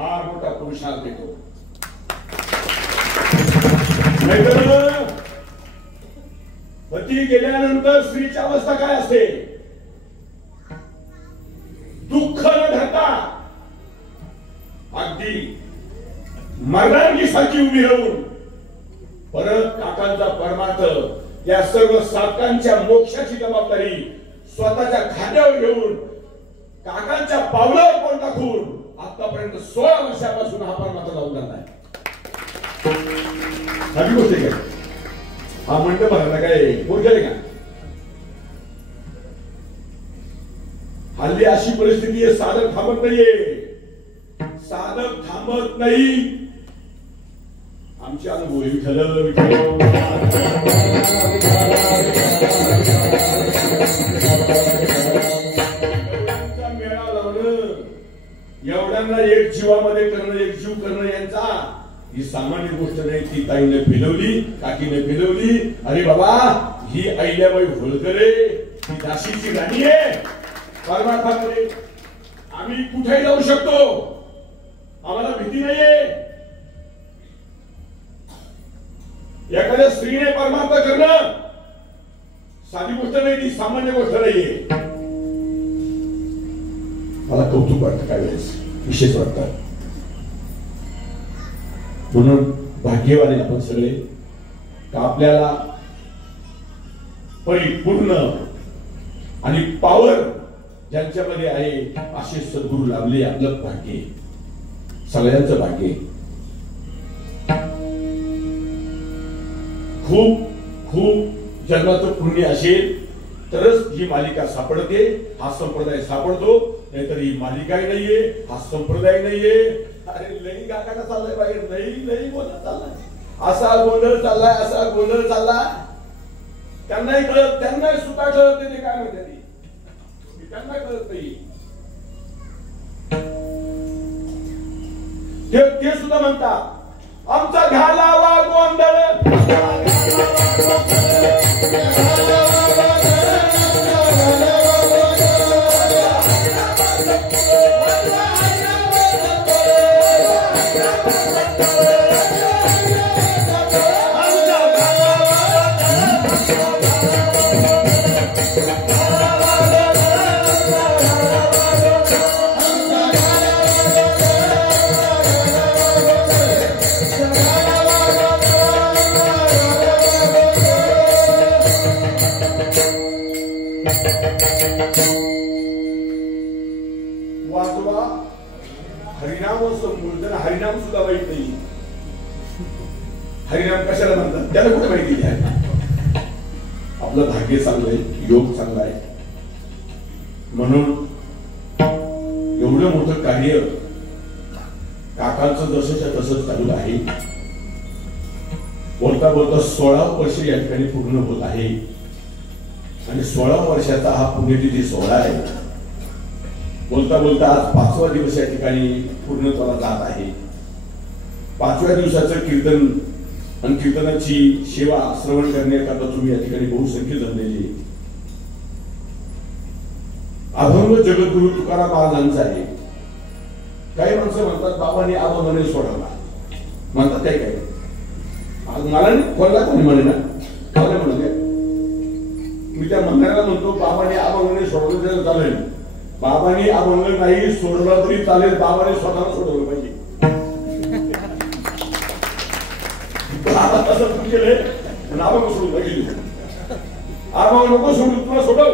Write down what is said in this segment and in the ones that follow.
फार मोठा पुरुषार्थ येतो. नाहीतर पती गेल्यानंतर स्त्रीची अवस्था काय असते? दुःख न धरता अगदी मर्दानगी सारखी उभी राहून परत काकांचा परमार्थ या सर्व साधकांच्या मोक्षाची जबाबदारी स्वतःच्या खांद्यावर घेऊन काकांच्या पावलावर पाऊल टाकून आतापर्यंत 16 वर्षापासून हा परमार्थ जाऊन जात आहे. साधी गोष्ट आहे का? हा मंडप भरला काय पोरगेले का? हल्ली अशी परिस्थिती आहे, साधक थांबत नाहीये. साधक थांबत नाही. आमची अनुभव मेळा लावणं, एवढ्यांना एक जीवामध्ये करणं, एक जीव करणं यांचा ही सामान्य गोष्ट नाही. ती ताईने फिरवली, काकीने फिरवली. अरे बाबा, ही अहिल्याबाई होळकरे, ही झाशीची राणी आहे. परमार्थामध्ये आम्ही कुठेही जाऊ शकतो, आम्हाला भीती नाहीये. एखाद्या स्त्रीने परमार्थ करणं साधी गोष्ट नाही, ती सामान्य गोष्ट नाहीये. मला कौतुक वाटतं, काय वेळेस विशेष वाटतं. म्हणून भाग्यवान आपण सगळे का आपल्याला परिपूर्ण आणि पावर ज्यांच्यामध्ये आहे असे सद्गुरू लाभले. आपलं भाग्य, सगळ्यांचं भाग्य. खूप खूप जन्माचं पुण्य असेल तरच ही मालिका सापडते, हा संप्रदाय सापडतो. नाहीतर ही मालिकाही नाहीये, हा संप्रदाय नाहीये. अरे लई गागाटा चाललाय बाहेर, लई गोंधळ चाललाय, असा गोंधळ चाललाय, असा गोंधळ चालला. त्यांनाही कळत, त्यांनाही सुद्धा कळत नाही काय म्हणते, त्यांना कळत नाही. ते सुद्धा म्हणतात आमचा घालावा गोंधळ. वाजवा हरिनाम मूर्धन. हरिनाम सुद्धा माहित नाही. हरिनाम कशाला म्हणतात त्याला कुठे माहिती आहे? आपलं भाग्य चांगलंय, योग चांगला आहे. म्हणून एवढं मोठं कार्य काकांचं जसंच्या तसंच चालू आहे. बोलता बोलता 16 वर्ष या ठिकाणी पूर्ण होत आहे आणि 16 वर्षाचा हा पुण्यतिथी सोहळा आहे. बोलता बोलता आज 5वा दिवस या ठिकाणी पूर्णत्वाला जात आहे. 5व्या दिवसाचं कीर्तन आणि कीर्तनाची सेवा श्रवण करण्याकरता तुम्ही या ठिकाणी बहुसंख्य जमलेली. अभंग जगद्गुरु तुकाराम महाराजांचा आहे. काही माणसं म्हणतात बाबांनी अभंगाने सोडवला, म्हणतात काय काय मला नाही कोणला कोणी म्हणे ना, मला म्हणते मी त्या म्हणणाऱ्याला म्हणतो बाबांनी अभंगाने सोडवलं तरी चालेल. बाबांनी अभंग नाही सोडलं तरी चालेल, बाबाने स्वतःला सोडवलं पाहिजे. तसं तू केलंय, अभंग सोडून पाहिजे. अभंग नको सोडून तुला सोडव.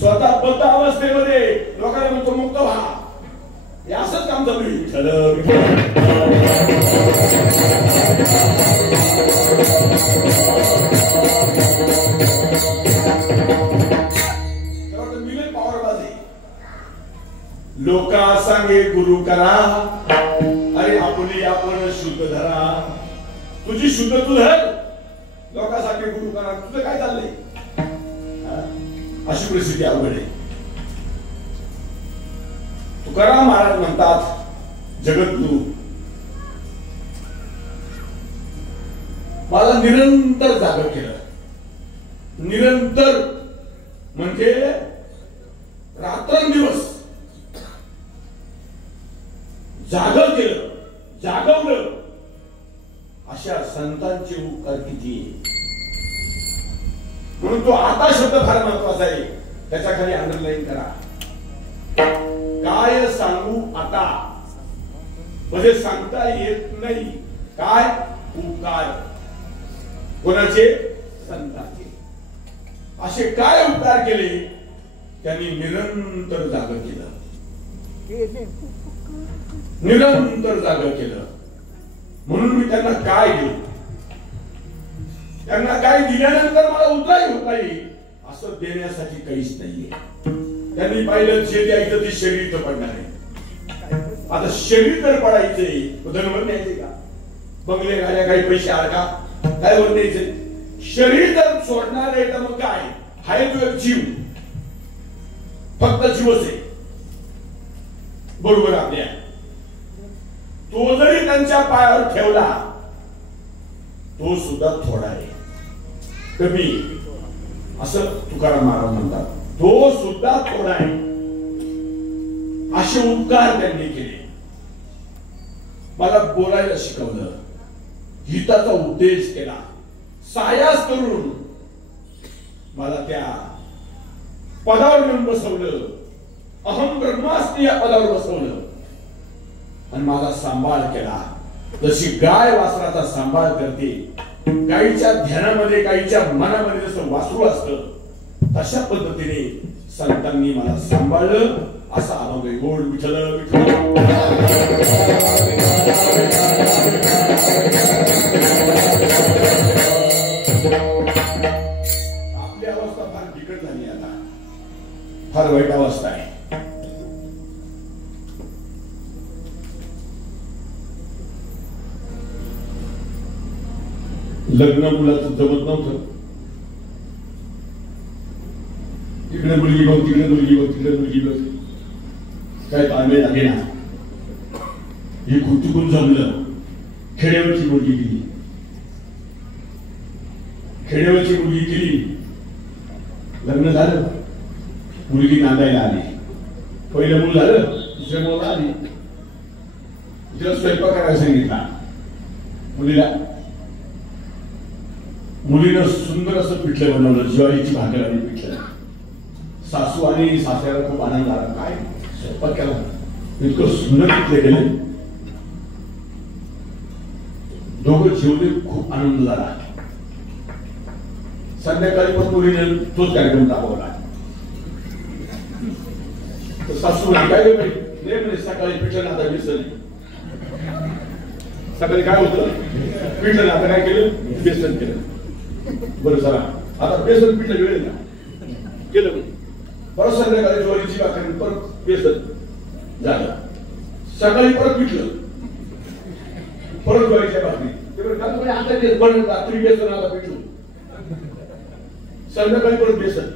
स्वतः बद्ध अवस्थेमध्ये लोकांना म्हणतो मुक्त व्हा. हे असंच काम चालू मिळेल पावरबाजी. लोका सांगे गुरु करा, अरे आपली आपण शुद्ध धरा. तुझी शुद्ध तू धर, लोकांसाठी गुरु करा. तुझं काय चाललंय? अशी परिस्थिती अवघड आहे. तुकाराम महाराज म्हणतात जगद्गुरु मला निरंतर जाग केलं. निरंतर म्हणजे रात्रंदिवस जागं केलं, जागवलं, अशा संतांचे उपकार किती. म्हणून तो आता शब्द फार महत्वाचा आहे, त्याच्या खाली अंडरलाईन करा. काय सांगू आता, म्हणजे सांगता येत नाही. काय उपकार कोणाचे, संतांचे. असे काय उपकार केले, त्यांनी निरंतर जाग केलं, निरंतर जाग केलं. म्हणून मी त्यांना काय दिलं, त्यांना काय दिल्यानंतर मला उतराई होत नाही असं देण्यासाठी काहीच नाहीये. त्यांनी पाहिलं जे द्यायचं ते शरीर तर पडणार आहे. आता शरीर तर पडायचे, धनवर न्यायचे का, बंगले गाड्या काही पैसे आले का, काय वर न्यायचे. शरीर जर सोडणार आहे तर मग काय हाय, तो एक जीव, फक्त जीवच आहे. बरोबर आपल्या, तो जरी त्यांच्या पायावर ठेवला तो सुद्धा थोडा आहे, कमी, असं तुकाराम महाराज म्हणतात. तो सुद्धा थोडा आहे. असे उपकार त्यांनी केले, मला बोलायला शिकवलं, हिताचा उपदेश केला, सायास करून मला त्या पदावर येऊन बसवलं, अहम ब्रह्मास्मी या पदावर बसवलं आणि माझा सांभाळ केला. जशी गाय वासराचा सांभाळ करते, गायीच्या ध्यानामध्ये, गायीच्या मनामध्ये जसं वासरू असतं, तशा पद्धतीने संतांनी मला सांभाळलं. असा अनुभव गोड विठ्ठल विठ्ठल. आपली अवस्था फार बिकट झाली, आता फार वाईट अवस्था आहे. लग्न मुलाचं जमत नव्हतं. इकडे मुलगी बघ, तिकडे मुलगी बघ, तिकडे मुलगी बघ, काय तांबे लागेना. हे कुठून जमलं, खेड्यावरची मुलगी केली, खेड्यावरची मुलगी केली, लग्न झालं, मुलगी नांदायला आली, पहिलं मूल झालं, दुसऱ्या मुलाला आली, तिला स्वयंपाक करायला सांगितला. मुलीनं सुंदर असं पिठलं बनवलं, ज्वारीची भाकर आणि पिठलं. सासू आणि सासऱ्याला खूप आनंद आला, काय स्वयंपाक केला, इतकं सुंदर पिठलं केलं. दोघं जेवले, खूप आनंद झाला. संध्याकाळी पण मुलीने तोच कार्यक्रम दाखवला. सासू म्हणे काय म्हणे, सकाळी पिठलं आता बेसन, सकाळी काय होतं पिठलं, आता काय केलं बेसन केलं. बरं चला आता बेसन पिठलं वेळ केलं, परत संध्याकाळी ज्वारीची भाकर, परत बेसन झालं. सकाळी परत पिठलं, परत ज्वारीच्या भाकरी, आता रात्री बेसन, आता पिठलं, संध्याकाळी परत बेसन,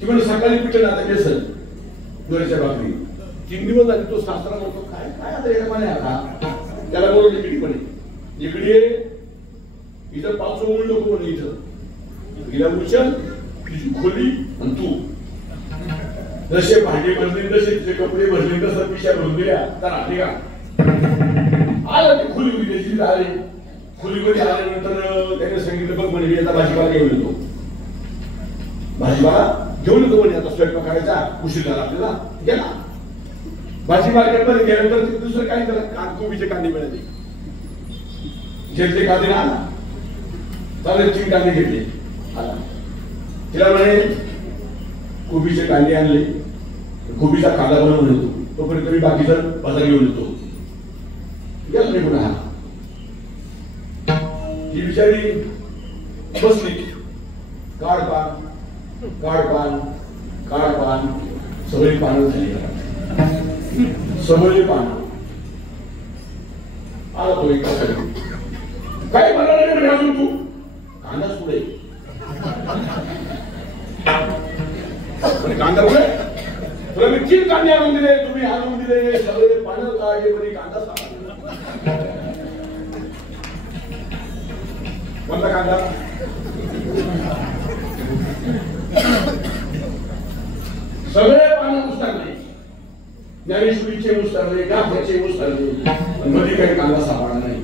किंवा सकाळी पिठलं, आता बेसन, ज्वारीच्या भाकरी. 3 दिवस झाले. तो सासरा म्हणतो काय काय आता येणं आता, त्याला बोलून इकडे पण इकडे इथं पाच ओळ नको म्हणे, इथं गेला उचल, तुझी खोली आणि तू जसे भांडे भरले, जसे तुझे कपडे भरले, तसं पिशा भरून दिल्या. तर आले का आला ते खोली उद्याची आले. खोलीमध्ये आल्यानंतर त्याने सांगितलं बघ म्हणे, आता भाजीपाला घेऊन येतो, भाजीपाला घेऊन येतो म्हणे, आता स्वयंपाक करायचा, उशीर झाला आपल्याला. गेला भाजी मार्केटमध्ये गेल्यानंतर दुसरं काही त्याला कोबीचे कांदे मिळाले, घेतले कांदे, आला चालेल 3 कांदे घेतले, आला. तिला म्हणे कोबीचे कांदे आणले, कोबीचा कांदा बनवून येतो, तोपर्यंत मी बाकीचा बाजार घेऊन येतो. गेला नाही पुन्हा. ही बिचारी बसली, काढ पान सगळी पानं झाली, सगळी पानं. आला तो एका काय म्हणाला नाही अजून, तू कांदा पुढे, कांदा पुढे, तुला मी 3 कांदे आणून दिले, तुम्ही आणून दिले, सगळे पानं काढले, बरी कांदा कोणता कांदा, सगळे पानं पुस्तकले. ज्ञानेश्वरीचे उचलले, गाथ्याचे उचलले, पण मध्ये काही कांदा सापडला नाही.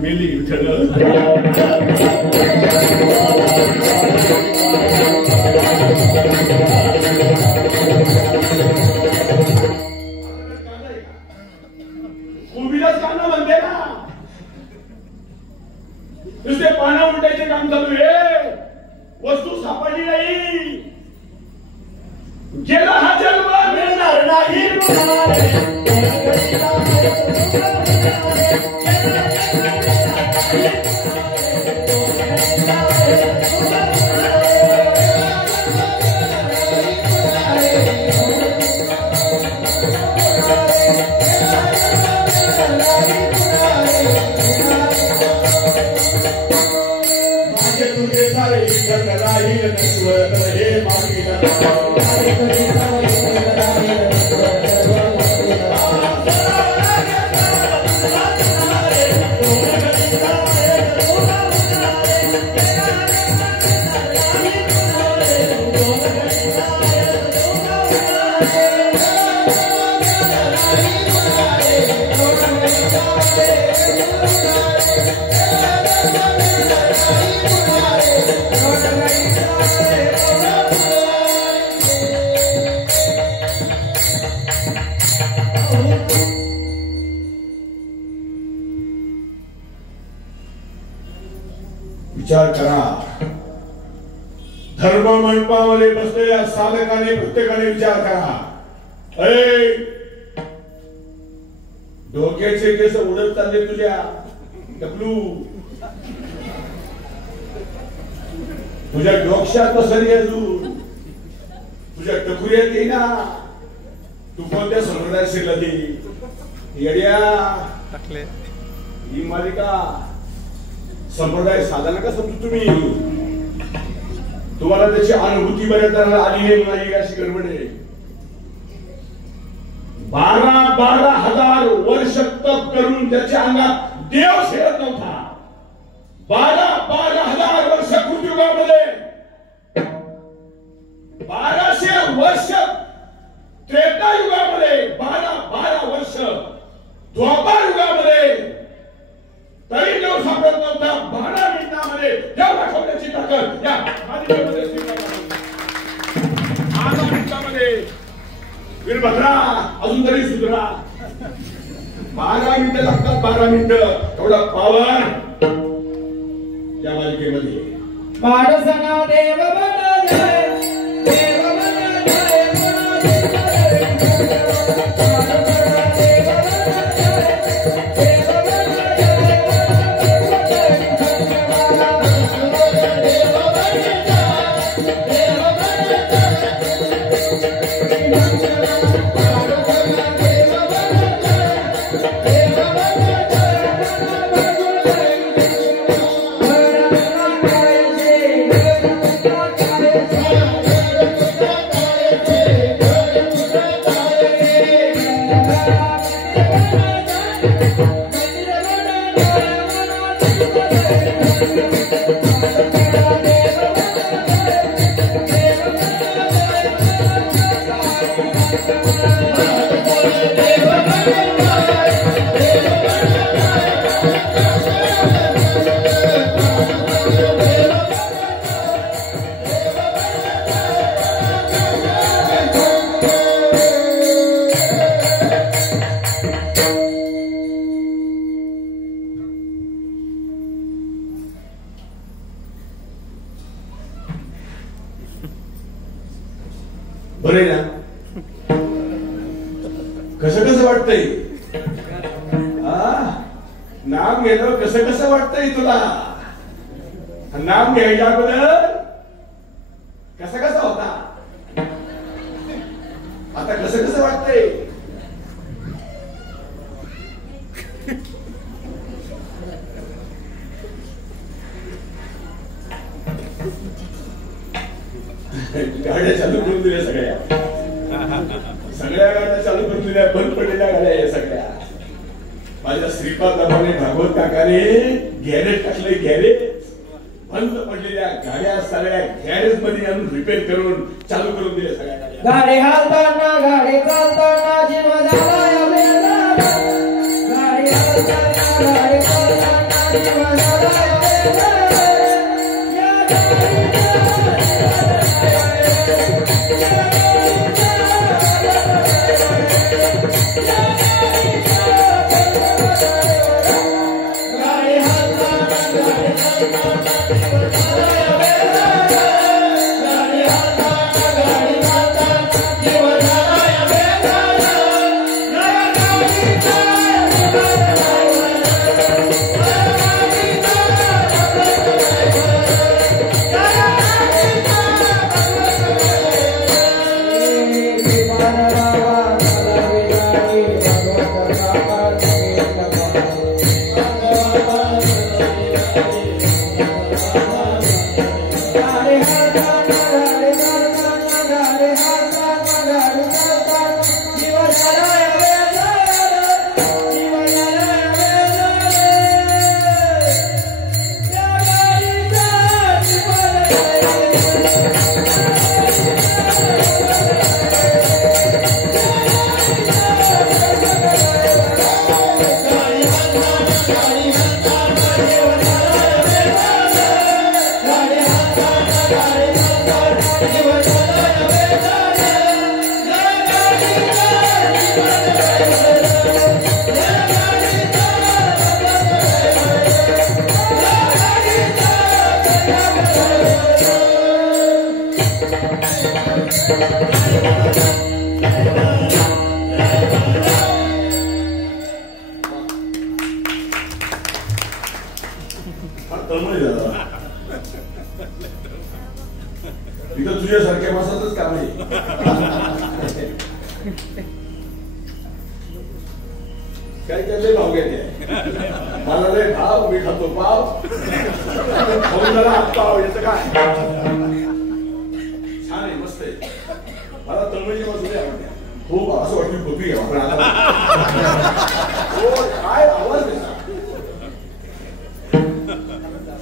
मेली विठ्ठल. उभीलाच कांदा म्हणते ना. नुसते पाना उलटायचे काम चालू आहे, वस्तू सापडली नाही. गेला हा जन्म मिळणार नाही. विचार करा. धर्म मंडपामध्ये बसलेल्या साधकाने प्रत्येकाने विचार करा. डोक्याचे केस उडत चालले तुझ्या टकलू. तुझ्या डोक्यात बसली अजून, तुझ्या टकुऱ्यात येईना. तू कोणत्या संप्रदायात शिरला ती येड्या. ही मालिका संप्रदाय साधना का समजू तुम्ही. तुम्हाला त्याची अनुभूती बऱ्याच जणांना आली नाही अशी गडबड आहे. 12,000 वर्ष तप करून त्याच्या अंगात देव शिरत नव्हता. 12,000 वर्ष कृतयुगामध्ये, 1200 वर्ष त्रेतायुगामध्ये, 12 वर्ष द्वापार युगामध्ये तरी देव सापडत नव्हता. 12 मिनिटांमध्ये देव दाखवण्याची ताकद या मालिकेमध्ये 12 मिनिटांमध्ये वीरभद्रा अजून तरी सुधरा. 12 मिनिटं लागतात. 12 मिनिटं एवढा पावर या मालिकेमध्ये. पाडसना देव बनले, देव बरे ना. कसं वाटतंय. नाम घेणं कसं वाटतंय तुला. नाम घ्यायच्या अगोदर कसा होता, आता कसं वाटतंय. गाड्या चालू करून दिल्या, सगळ्या गाड्या चालू करून दिल्या. बंद पडलेल्या गाड्या या सगळ्या. माझ्या श्रीपाद दादाने भागवत काकाने गॅरेज टाकले. गॅरेज बंद पडलेल्या गाड्या सगळ्या गॅरेज मध्ये आणून रिपेअर करून चालू करून दिल्या सगळ्या गाड्या. गाडी हालताना गाडी चालताना जीव झाला वेदना गाडी हालताना गाडी चालताना जीव झाला वेदना इथं तुझ्यासारख्या माणसाचंच काम आहे. काय केलंय भाव घ्यायचे मला लय भाव मी खातो पाव पाव याचं काय छान आहे मस्त आहे. मला तळमळीची माणसं आवडते खूप. असं वाटतं कॉपी घ्या आपण आता. काय आवाज त्याचा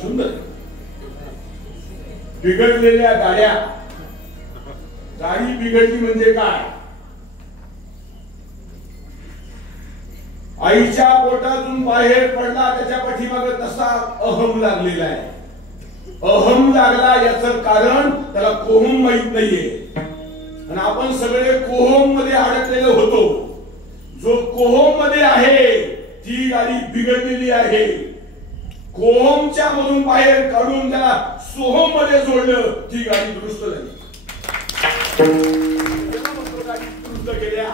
सुंदर. बिघडलेल्या गाड्या. गाडी बिघडली म्हणजे काय? आईच्या पोटातून बाहेर पडला त्याच्या पाठीमागे तसा अहम लागलेला आहे. अहम लागला याचं कारण त्याला कोहम माहित नाहीये. आणि आपण सगळे कोहम मध्ये अडकलेलो होतो. जो कोहम मध्ये आहे ती गाडी बिघडलेली आहे. कोहमच्या मधून बाहेर काढून त्याला सोहम मध्ये जोडलं ती गाडी दुरुस्त झाली. गाडी दुरुस्त केल्या.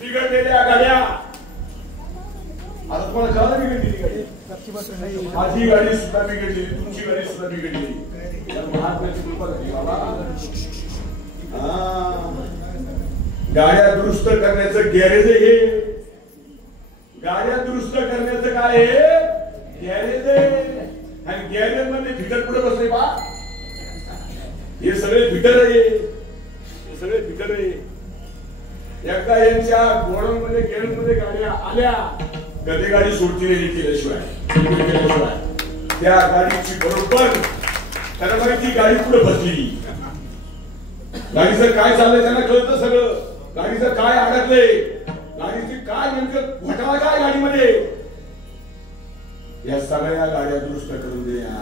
बिघडलेल्या गाड्या. आता तुम्हाला कळलं बिघडलेली गाडी. माझी गाडी सुद्धा बिघडलेली तुमची गाडी सुद्धा बिघडलेली. महात्म्याची कृपा झाली बाबा. गाड्या दुरुस्त करण्याचं गॅरेज आहे हे. गाड्या दुरुस्त करण्याचं काय आहे? गॅरेज आहे. आणि गॅरेज मध्ये फिटर कुठे बसले बा? हे सगळे फिटर आहे. हे सगळे फिटर आहे. एकदा यांच्या गोडाऊन मध्ये गॅरेज मध्ये गाड्या आल्या कधी गाडी सोडती नाही केल्याशिवाय त्या गाडीची बरोबर त्यांना माहिती गाडी कुठे बसली. गाडीचं काय चाललंय त्यांना कळतं सगळं. गाडीचं काय अडकलंय. गाडीची काय नेमकं घोटाळा काय गाडीमध्ये. या सगळ्या गाड्या दुरुस्त करून द्या.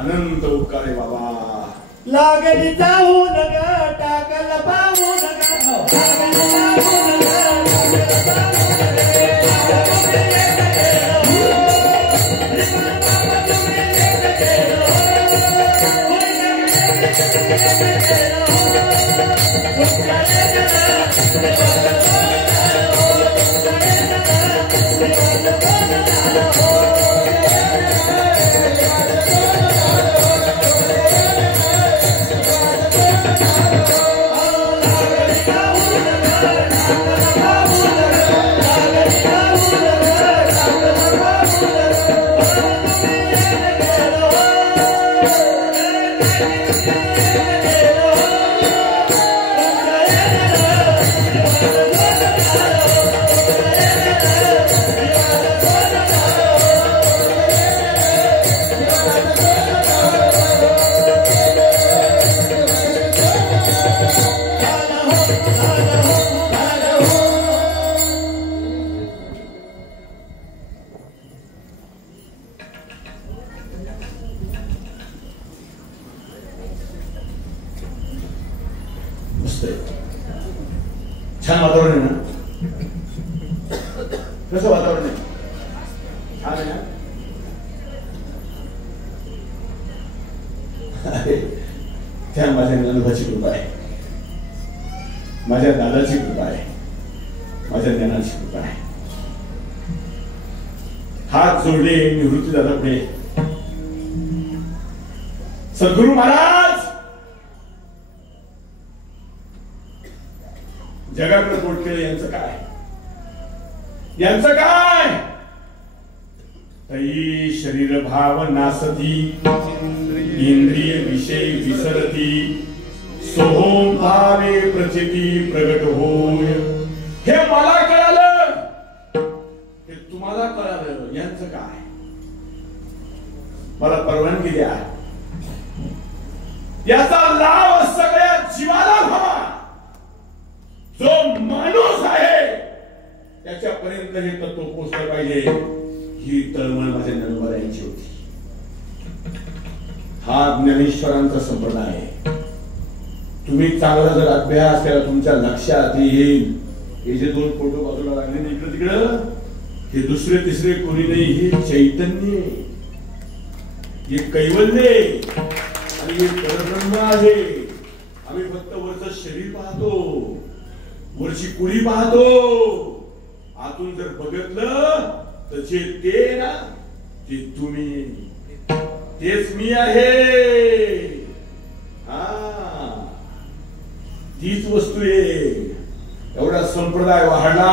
अनंत उपकार आहे बाबा. लागली जाऊ नका टाकल पाहू नका. लागली जाऊ नका वातावरण आहे ना? कसं वातावरण आहे? छान आहे ना? त्या माझ्या नंदोबाची कृपा आहे, माझ्या दादाची कृपा आहे, माझ्या ज्ञानाची कृपा आहे. हात जोडले निवृत्ती दादा पुढे. सद्गुरु महाराज, जगाकडे बोट केलं, यांचं काय? यांचं काय? तई शरीर भाव नासती, इंद्रिय विषय विसरती, सोहम भावे प्रचिती प्रगट होय. हे मला कळालं, हे तुम्हाला कळालं, यांचं काय? मला परवानगी द्या, याचा लाभ सगळ्या जीवाला व्हावा. जो माणूस आहे त्याच्यापर्यंत हे तत्व पोचलं पाहिजे, ही तळमळ माझ्या नंदोबा यांची होती. हा ज्ञानेश्वरांचा संप्रदाय आहे. तुम्ही चांगला जर अभ्यास केला तुमच्या लक्षात येईल. हे जे दोन फोटो बाजूला लागले ना इकडे तिकडं, हे दुसरे तिसरे कोणी नाही, हे चैतन्य, हे कैवल्य आणि हे परब्रह्म आहे. आम्ही फक्त वरचं शरीर पाहतो, वरची कुडी पाहतो. आतून जर बघितलं तर जे ते ना, ते तुम्ही, तेच मी आहे. हा, तीच वस्तू आहे. एवढा संप्रदाय वाढला,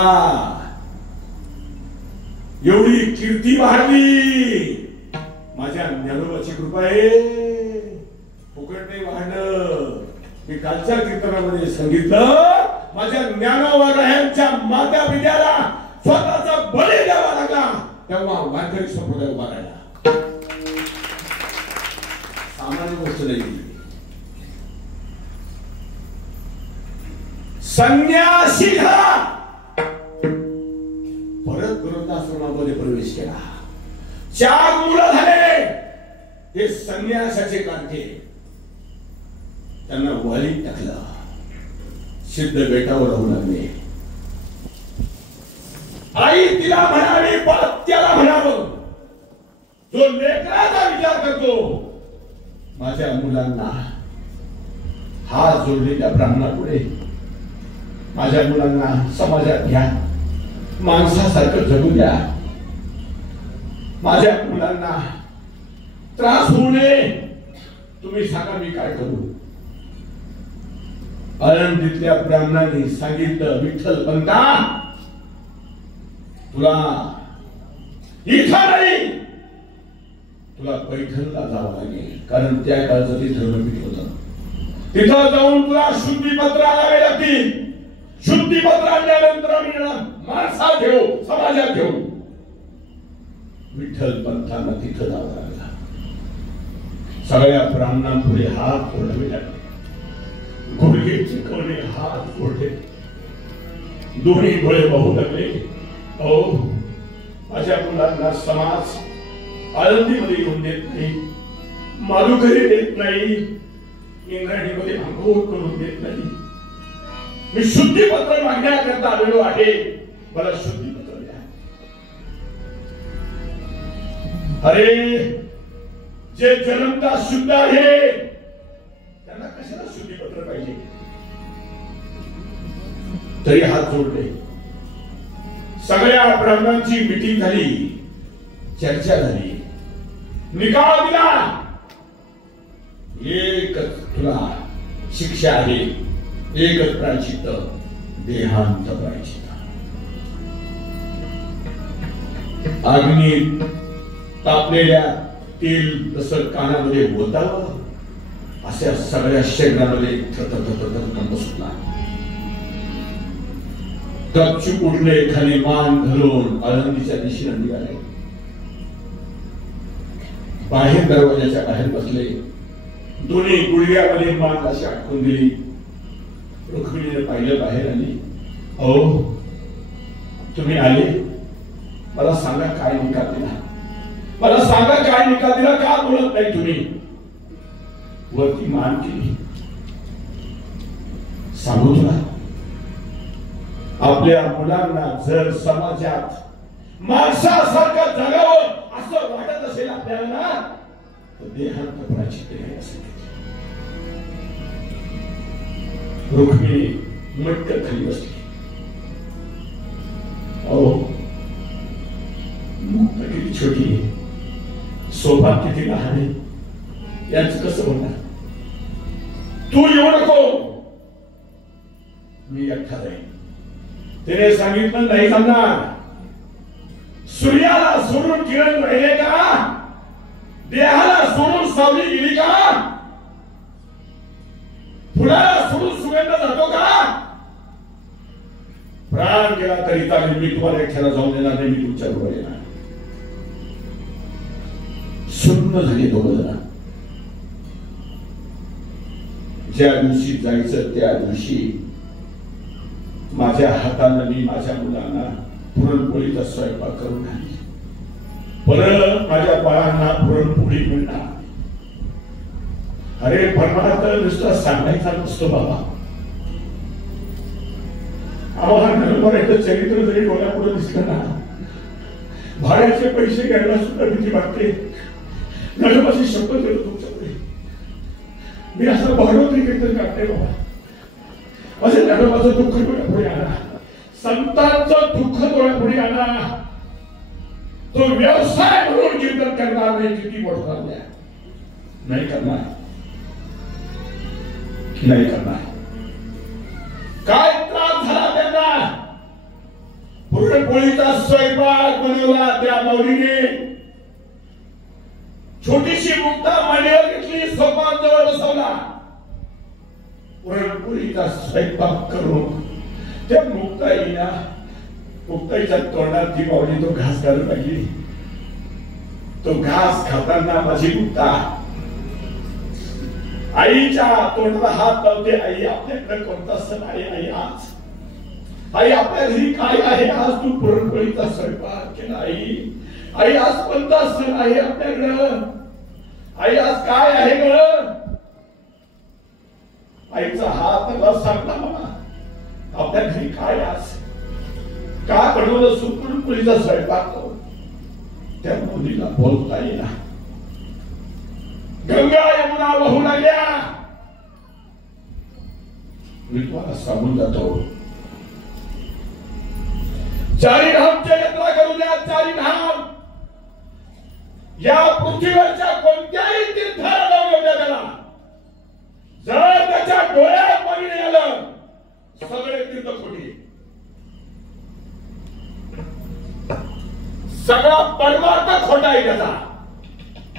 एवढी कीर्ती वाढली, माझ्या ज्ञानोबाची कृपा आहे. फुकट नाही वाढलं. मी कालच्या कीर्तनामध्ये सांगितलं, माझ्या ज्ञानोबा यांच्या माता पित्याला स्वतःचा बळी द्यावा लागला, तेव्हा वारकरी संप्रदाय उभा राहिला. सामान्य गोष्ट नाही. संन्यासी झाला, परत गृहस्थाश्रमामध्ये प्रवेश केला. 4 मुलं झाले. हे संन्यासाचे कांटे त्यांना वालीत टाकलं. सिद्ध बेटावर राहू लागले. आई तिला म्हणावी, त्याला म्हणावं, जो लेकराचा विचार करतो, माझ्या मुलांना हात जोडलेल्या ब्राह्मणापुढे, माझ्या मुलांना समाजात घ्या, माणसासारखं जगू द्या. माझ्या मुलांना त्रास होऊ नये. तुम्ही सांगा मी काय करू? आळंदीतल्या ब्राह्मणांनी सांगितलं, विठ्ठल पंता, तुला इथं नाही, तुला पैठणला जावं लागेल. कारण त्या काळचं ते धर्मपीठ होतं. तिथं जाऊन तुला शुद्धीपत्र आणावे लागतील. शुद्धीपत्र आणल्यानंतर माणसात घेऊ, समाजात घेऊ. विठ्ठल पंथांना तिथं जावं लागला. सगळ्या ब्राह्मणांपुढे हात जोडावे लागले. गुडघे चिकवणे, हात जोडले, दोन्ही डोळे वाहू लागले. अहो, माझ्या मुलांना समाज आळंदीमध्ये येऊन देत नाही, मालुकरी देत नाही, इंद्रायणीमध्ये अंघोळ करून देत नाही. मी शुद्धीपत्र मागण्याकरता आलेलो आहे, मला शुद्धीपत्र द्या. अरे, जे जन्मता शुद्ध आहे त्यांना कशाला शुद्धीपत्र पाहिजे? तरी हात जोडले. सगळ्या ब्राह्मणांची मीटिंग झाली, चर्चा झाली, निकाल दिला. एकच तुला शिक्षा आहे, एकच प्रायश्चित्त, देहांत प्रायश्चित्त. अग्नीत तापलेल्या तेल तसं कानामध्ये होतावं, अशा सगळ्या शरीरामध्ये कंप सुटला. गपचूप उठले, खाली मान धरून आळंदीच्या दिशेने निघाले. बाहेर दरवाजाच्या बाहेर बसले. दोन्ही गुडघ्यामध्ये मान अशी अटकून दिली. रुक्मिणीने पाहिलं, बाहेर आली. अहो, तुम्ही आले, मला सांगा काय निकाल दिला, मला सांगा काय निकाल दिला, का बोलत नाही तुम्ही? वरती मान केली. सांगू तुला, आपल्या मुलांना जर समाजात माणसासारखं जगावं असं वाटत असेल आपल्याला ना, तर देहांतराची तयारी असेल. रुक्मिणी मटकन खाली बसली. अहो, मुक्त किती छोटी, सोबत किती लहान आहे, यांचं कसं होणार? तू येऊ नको, मी एकटा जाईन. तिने सांगितलं नाही जमणार. सूर्याला सोडून किरण राहिले का? देहाला सोडून सावली गेली का? फुलाला सोडून सुगंध जातो का? प्राण गेला तरी चालेल, मी तुम्हाला एकट्याला जाऊन देणार नाही, मी तुमच्या बरोबर येणार. शून्य झाले दोघ जण. ज्या दिवशी जायचं त्या दिवशी माझ्या हातानं मी माझ्या मुलांना पुरणपोळीचा स्वयंपाक करून घातली. परत माझ्या बाळांना पुरणपोळी मिळणार. अरे परमार्थ नुसता सांगायचा नसतो बाबा. आम्हाला नरमरायचं चरित्र जरी डोळ्यापुढे दिसलं ना, भाड्याचे पैसे घ्यायला सुद्धा भीती वाटते. नरमाची शपथ देतो तुमच्याकडे, मी असं भाडोत्री कीर्तन करते बाबा. असे नरमाचं दुःख डोळ्यापुढे आणा, संतांचं दुःख डोळ्यापुढे आणा. तो व्यवसाय म्हणून कीर्तन करणार नाही. किती मोठा नाही करणार, नाही करणार. काय त्रास झाला त्यांना? पुरणपोळीचा स्वयंपाक बनवला त्या माऊलीने. छोटीशी मुक्ता मांडीवर घेतली, सोपानजवळ बसवला. पुरणपोळीचा स्वयंपाक करून त्या मुक्ताईला, मुक्ताईच्या तोंडात ती माऊली तो घास घालून लागली. तो घास खाताना माझी मुक्ता आईच्या तोंडाला हात लावते. आई, आपल्याकडे कोणता सण आहे? आई आज, आई आपल्या घरी काय आहे? आज तू पुरणपोळीचा स्वयंपाक केला. आई आज कोणता सण आहे आपल्याकडं? आई आज काय आहे ग? आईचा हात लावून सांगला मला, आपल्या घरी काय आज, का बनवलं? पुरणपोळीचा स्वयंपाक करून. त्या मुलीला बोलता येईना. गंगा यमुना वाहू लागल्या. मी तुम्हाला सांगून जातो, चारी धामच्या यात्रा करू द्या. चारी धाम या पृथ्वीवरच्या कोणत्याही तीर्थाला जाऊ द्या त्याला. जर त्याच्या डोळ्यात पाणी नाही आलं, सगळे तीर्थ खोटी. सगळा परमार्थ खोटा आहे त्याचा.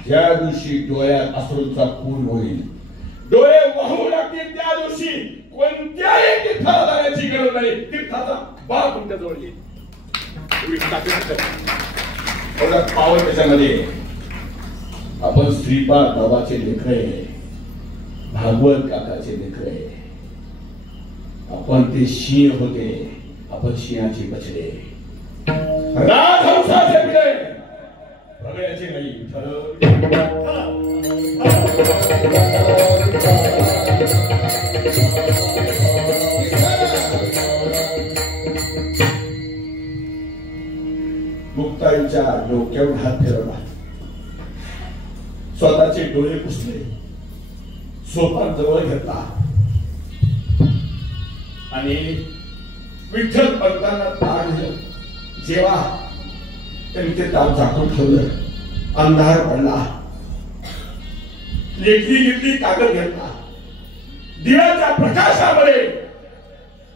ज्या दिवशी डोळ्यात अश्रूंचा पूर होईल, डोळे वाहू लागतील, त्या दिवशी कोणत्याही तीर्थाला जाण्याची गरज नाही. तीर्थाचा बाप तुमच्या जवळ येईल. पावन त्याच्यामध्ये आपण श्रीपाद बाबाचे लेकरे, भागवत काकाचे लेकरे, आपण ते सिंह होते, आपण सिंहाचे बछडे, राजहंसाचे पिढे, बघायचे नाही. मुक्ताईच्या डोक्यावर हात फिरवला, स्वतःचे डोळे पुसले, सोपान जवळ घेतला आणि विठ्ठल पंतांना ताण दिलं. जेव्हा त्यांनी ते ताप झाकून ठेवलं, अंधार पडला. घेतली कागद घेतला, दिव्याच्या प्रकाशामध्ये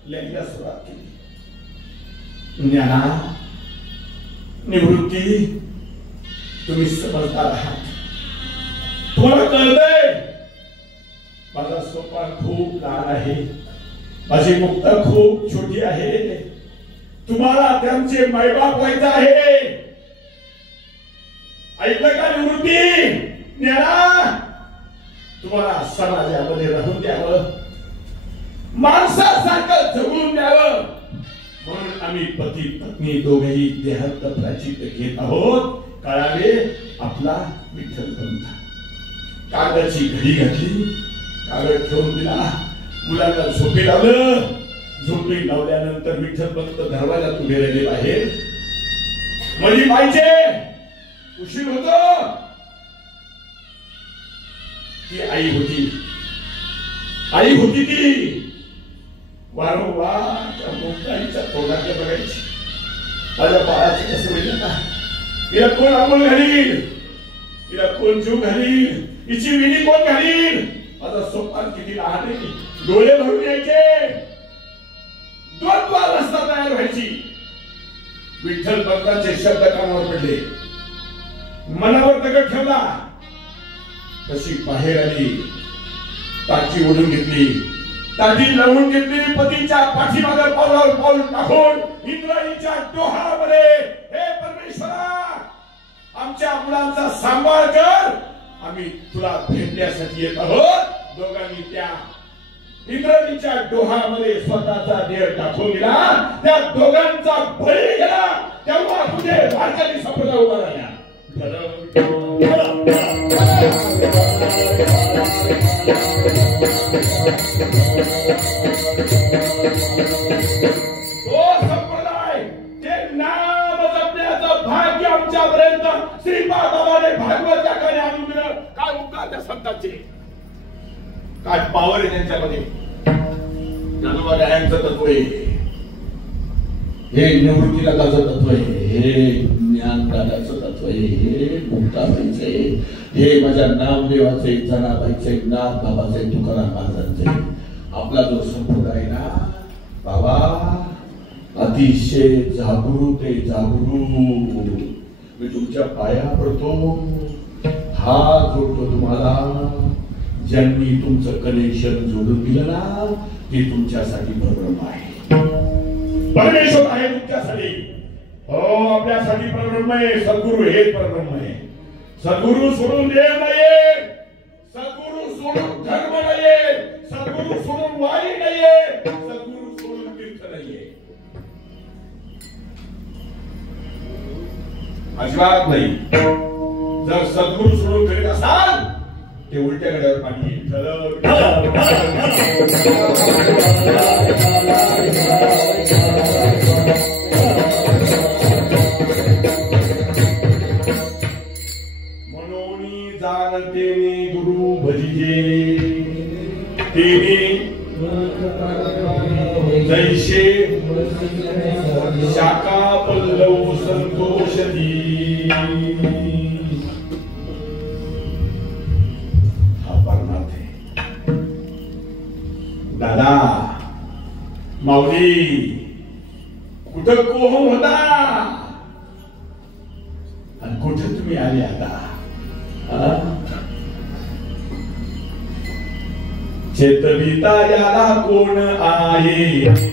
लिहायला सुरुवात केली. ज्ञाना, निवृत्ती, तुम्ही समजदार आहात, तुम्हाला कळतंय माझा सोपान खूप लहान आहे, माझी मुक्ता खूप छोटी आहे, तुम्हाला त्यांचे मायबाप व्हायचं आहे. ऐकलं का निवृत्ती? ज्ञाना, तुम्हाला समाजामध्ये राहून द्यावं, माणसासारखं जगून द्यावं, म्हणून आम्ही पती पत्नी दोघेही देहांत प्राचित्य घेत आहोत. कळावे आपला विठ्ठल पंत. कागदाची घडी घातली, कागद ठेवून दिला, मुलांना झोपे लावलं. झोपडी लावल्यानंतर विठ्ठलभक्त दरवाजात उभे राहिले बाहेर. माझी पाहिजे उशीर होतो. ती आई होती, आई होती ती. वारंवार त्या मोठ्याच्या तोंडाकडे बघायची. माझ्या बाळाचं कसं होईल ना, तिला कोण आंघोळ घालील, तिला कोण जीव घालील, हिची विणी कोण घालील. माझा सोपान किती लहान आहे. डोळे भरून यायचे, दोन रस्ता तयार व्हायची. विठ्ठल भक्तांचे शब्द कानावर पडले, मनावर दगड ठेवला. तशी बाहेर आली, ताची ओढून घेतली, ताटी लावून घेतली. पतीच्या पाठीमागे पावलावर पाऊल टाकून इंद्रायणीच्या डोहामध्ये, हे परमेश्वरा आमच्या मुलांचा सांभाळ कर, आम्ही तुला भेटण्यासाठी येत आहोत. दोघांनी त्या इंद्रायणीच्या डोहामध्ये स्वतःचा देह टाकून दिला. त्या दोघांचा बळी गेला. तेव्हा तुझे वारकरी संप्रदाय उभा राहिला. तो संप्रदाय, ते नाम जपण्याचं भाग्य आमच्यापर्यंत श्रीपादाने भागवत याकडे आणून दिलं. काय उपकार त्या संतांचे, काय पावर आहे त्यांच्यामध्ये. ज्ञानोबायांचं तत्व आहे, हे निवृत्तीदादाचं तत्व आहे, हे ज्ञानदादाचं तत्व आहे, हे मुक्ताबाईचं आहे, हे माझ्या नामदेवाचे, जनाबाईचे, नाथ बाबाचे, तुकाराम महाराजांचे. आपला जो संप्रदाय ना बाबा, अतिशय जागृत आहे, जागृत. मी तुमच्या पाया पडतो, हात जोडतो तुम्हाला. ज्यांनी तुमचं कनेक्शन जोडून दिलं ना, ते तुमच्यासाठी परब्रह्म आहे. परमेश्वर आहे तुमच्यासाठी. हो, आपल्यासाठी परब्रह्म आहे. सद्गुरु हे परब्रह्म आहे. सद्गुरु सोडून देव नाहीये, सद्गुरु सोडून धर्म नाहीये, सद्गुरु सोडून वारी नाहीये, सद्गुरु सोडून तीर्थ नाहीये. अजिबात नाही. जर सद्गुरु सोडून करीत असाल, ते उलट्या गड्यावर पाणी येईल. मनोनी जाणतेने गुरु भजिजे, तेने जैसे शाखा पल्लव संतोषदी. दादा माऊली कुठं कोहम होता आणि कुठे तुम्ही आले आता. चेतविता याला कोण आहे,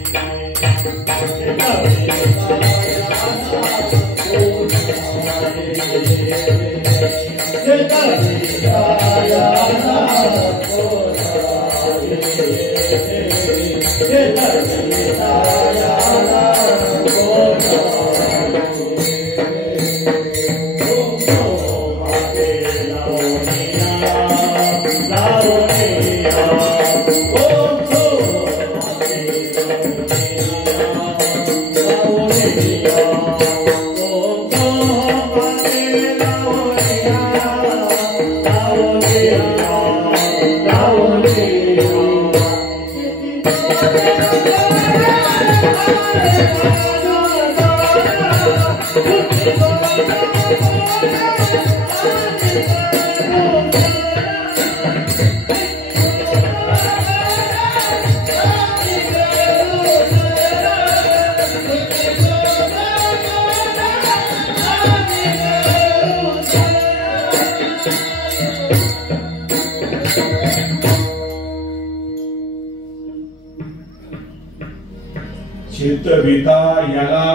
चितविता याला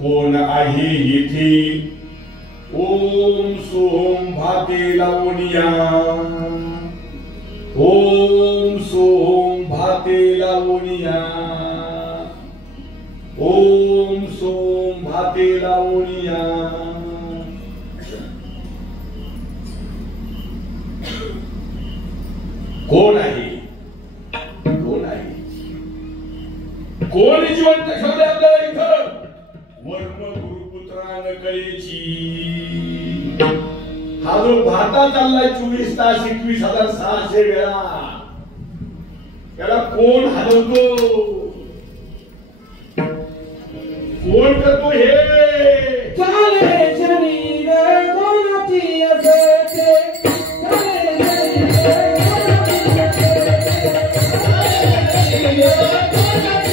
कोण आहे इथे. ओम सोम भाते लावूनिया, ओम सोम भाते लावूनिया, ओम सोम भाते लावूनिया. कोण आहे, कोण आहे. कळेची हा जो भाता चाललाय 24 तास 21,600 वेळा त्याला कोण हलवतो कोण करतो हे चाले शरीर कोणाची असते चाले शरीर कोणाची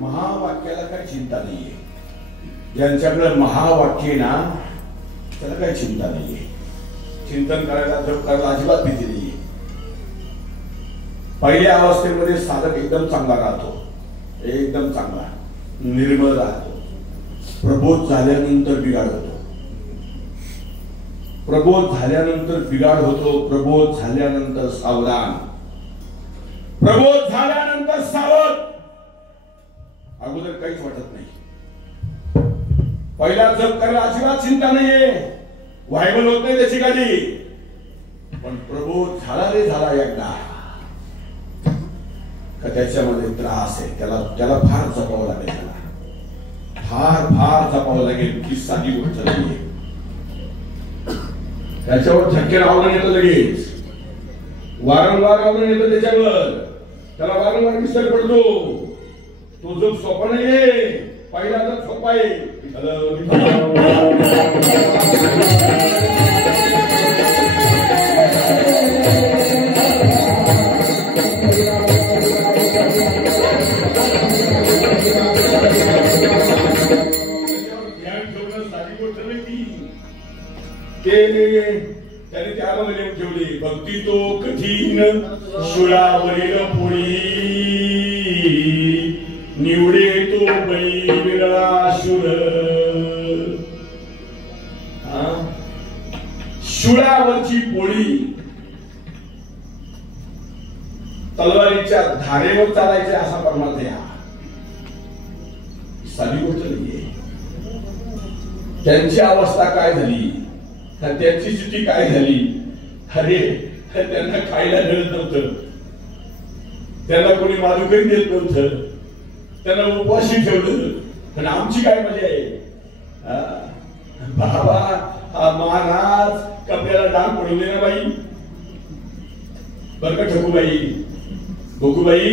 महावाक्याला काही चिंता नाहीये ज्यांच्याकडे महावाक्य ना त्याला काही चिंता नाहीये चिंतन करायला जप करायला अजिबात भीती नाहीये पहिल्या अवस्थेमध्ये साधक एकदम चांगला राहतो एकदम चांगला निर्मळ राहतो प्रबोध झाल्यानंतर बिघाड होतो प्रबोध झाल्यानंतर बिघाड होतो प्रबोध झाल्यानंतर सावधान प्रबोध झाल्यानंतर सावध अगोदर काहीच वाटत नाही पहिला जप करायला अजिबात चिंता नाहीये व्हायबल होत नाही त्याची गाडी पण प्रबोध झाला रे झाला एकदा का त्याच्यामध्ये त्रास आहे त्याला फार जपावं लागेल त्याला फार जपावं लागेल की साधी गोष्ट नाहीये त्याच्यावर धक्के आवरण येतं लगेच वारंवार आवरण येतं त्याच्यावर त्याला वारंवार विसर पडतो तो जो सोपा नाहीये पहिला जर सोपा आहे त्याने त्याला लिहून ठेवले भक्ती तो कठीण शुळावरील पोळी निवडे तो बळी विरळाशुर शुळावरची पोळी तलवारीच्या धारेवर चालायचे असा परमार्थ आहे साधी गोष्ट नाहीये त्यांची अवस्था काय झाली त्यांची स्थिती काय झाली अरे त्यांना खायला मिळत नव्हतं त्यांना कोणी मालुकही देत नव्हतं त्यांना उपवाशी ठेवलं पण आमची काय मजा आहे बाबा महाराज कपड्याला डाग पडू दे ना बाई बर का ठकूबाई भोकूबाई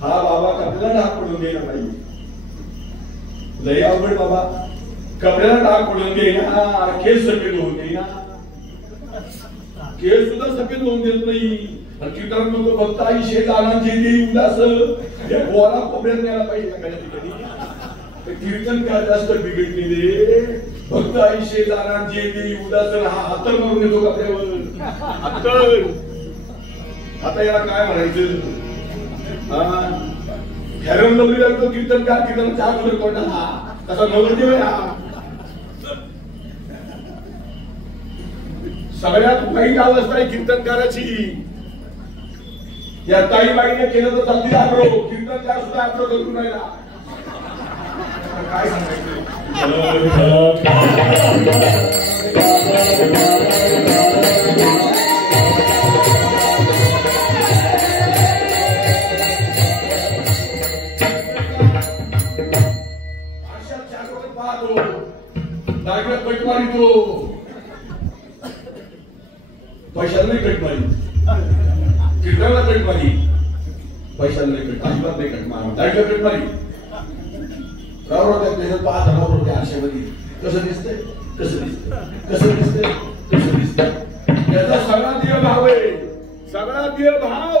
हा बाबा कपड्याला डाग पडून दे ना बाई लय अवघड बाबा कपड्याला डाग पडून दे ना केस सफेद होऊन दे ना केस सुद्धा सफेद होऊन देत नाही कीर्तन लोक फक्त आई शेतानांची देई उदास या गोवाला कोपऱ्यात न्यायला पाहिजे कीर्तन काय जास्त बिघडलेले फक्त आई शेतानांची देई उदास हा हातर मारून येतो कपड्यावर हातर आता याला काय म्हणायचं हेरम नवरी लागतो कीर्तनकार कीर्तन चहा वगैरे कोणता तसा नवरदेव आहे सगळ्यात वाईट अवस्था आहे कीर्तनकाराची या ताईबाईने केलं तर चालती आग्रो कीर्तनकार सुद्धा आग्रो करून राहिला काय सांगायचं अशा चारोळे पाहतो दागड कट मारितो पैशाला नाही कट मारी कीर्तनाला कट मारी पैशाला नाही कट अजिबात नाही कट मारा दागड कट मारी त्याच्यात पाच हजार आशेमध्ये कसं दिसतंय कसं दिसतंय कसं दिसतंय कसं दिसतंय याचा सगळा देव भाव आहे सगळा देव भाव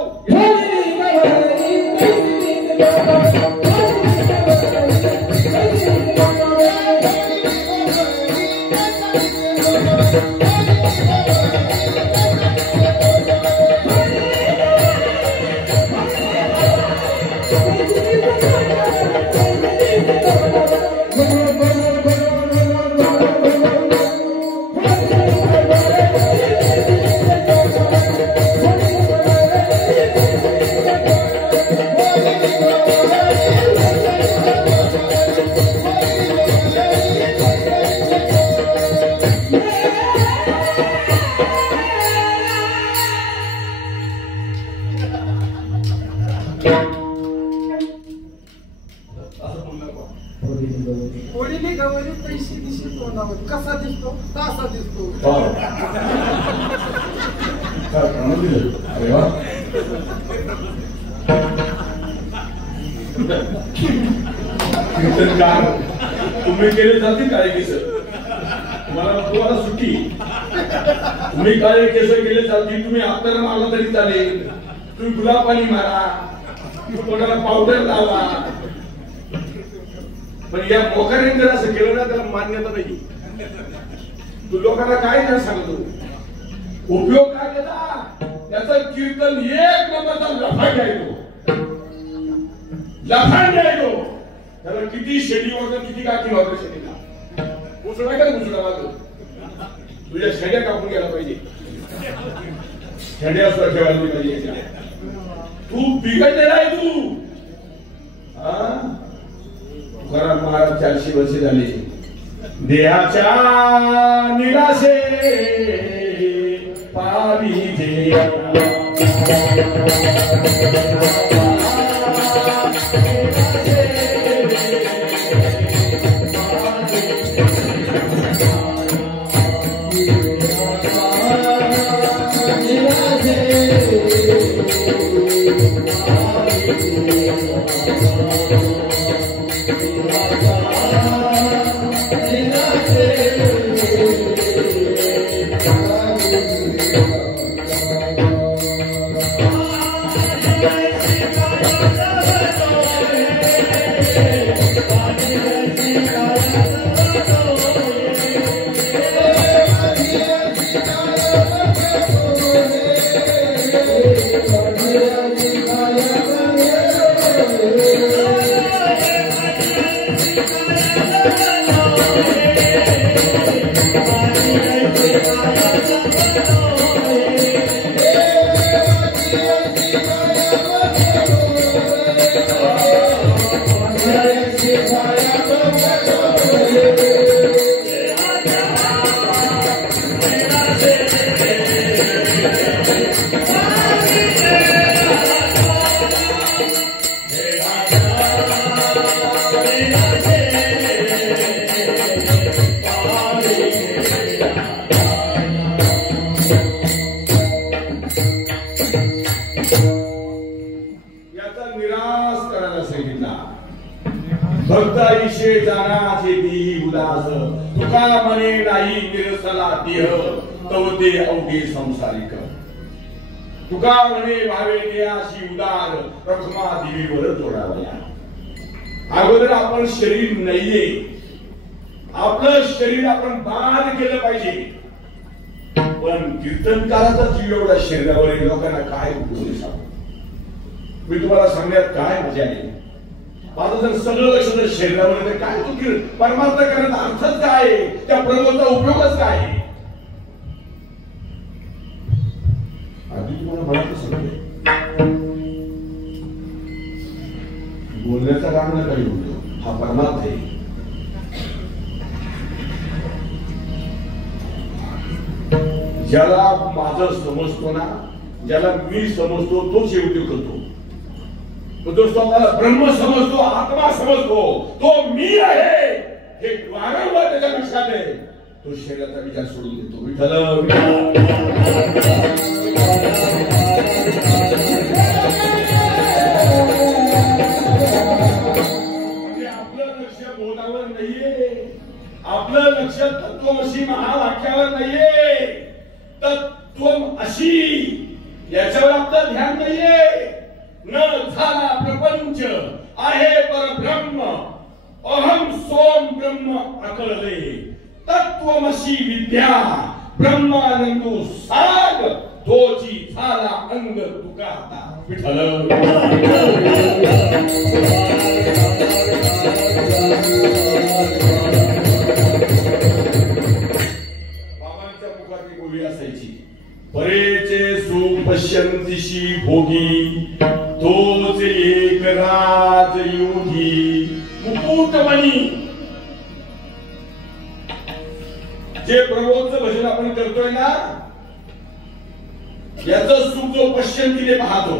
प्रणव दिलं. अरे वा, कीर्तनकार तुम्ही केले जातील काळे केस, तुम्हाला सुट्टी. तुम्ही काळे केस केले जातील, तुम्ही अत्तर मारला तरी चालेल, तुम्ही गुलाब पाणी मारा, कोणाला पावडर लावा, पण या मोकाने जर असं केलं ना त्याला मान्यता नाही. तू लोकांना काय नाही सांगतो, उपयोग काय त्याचा? त्याचं कीर्तन एक नंबरचा लफांड आहे तो, लफांड आहे तो. त्याला किती शेडी वाजत, किती काठी वाजत शेडीला मुसळा का मुसळा वाजत, तुझ्या शेड्या कापून घ्यायला पाहिजे, शेड्या सुद्धा ठेवायला पाहिजे. तू बिघडलेला आहे तू. तुकाराम महाराज 400 वर्ष झाली देहाच्या निराशे पावी दे. भक्ताईशे जाणाचे देही उदास, तुका मने नाही निरसला देह, तव ते अवघे संसारिक. तुका म्हणे भावे देहाशी उदार, रखमा देवीवर जोडावया. अगोदर आपण शरीर नाहीये, आपलं शरीर आपण दान केलं पाहिजे. पण कीर्तनकाराचा जीव एवढा शरीरावर लोकांना काय उपयोग सांगू. मी तुम्हाला सांगण्यात काय मजा आहे. माझं जर सगळं लक्ष जर शरीरावर तर काय तू परमार्थ करण्याचा अर्थच काय, त्या प्रभूचा उपयोगच काय. आधी तुम्हाला म्हणत सगळं बोलण्याचा काम न काही होतो, हा परमार्थ आहे. ज्याला माझं समजतो ना, ज्याला मी समजतो तोच योग्य करतो. तो स्वतःला ब्रह्म समजतो, आत्मा समजतो, तो मी आहे हे वारंवार त्याच्या लक्षात आहे. तो शरीराचा विचार सोडून देतो. विठ्ठल आपलं लक्ष बोधावर नाहीये, आपलं लक्ष तत्वमसी महावाक्यावर नाहीये, तत्वमसी याच्यावर आपलं ध्यान नाहीये. न झाला प्रपंच आहे परब्रह्म, अहम सोम ब्रह्म अकळले, तत्वमसी विद्या ब्रह्मानंदो साग, तोची झाला अंग तुकाता. विठ्ठल बाबांच्या मुखात बोली असायची, परेचे सुख पश्यंतीशी भोगी, तोच एक राज योगी मुकुटमणी. जे प्रभूचं भजन आपण करतोय ना, याचं सुख जो पश्यंतीने पाहतो,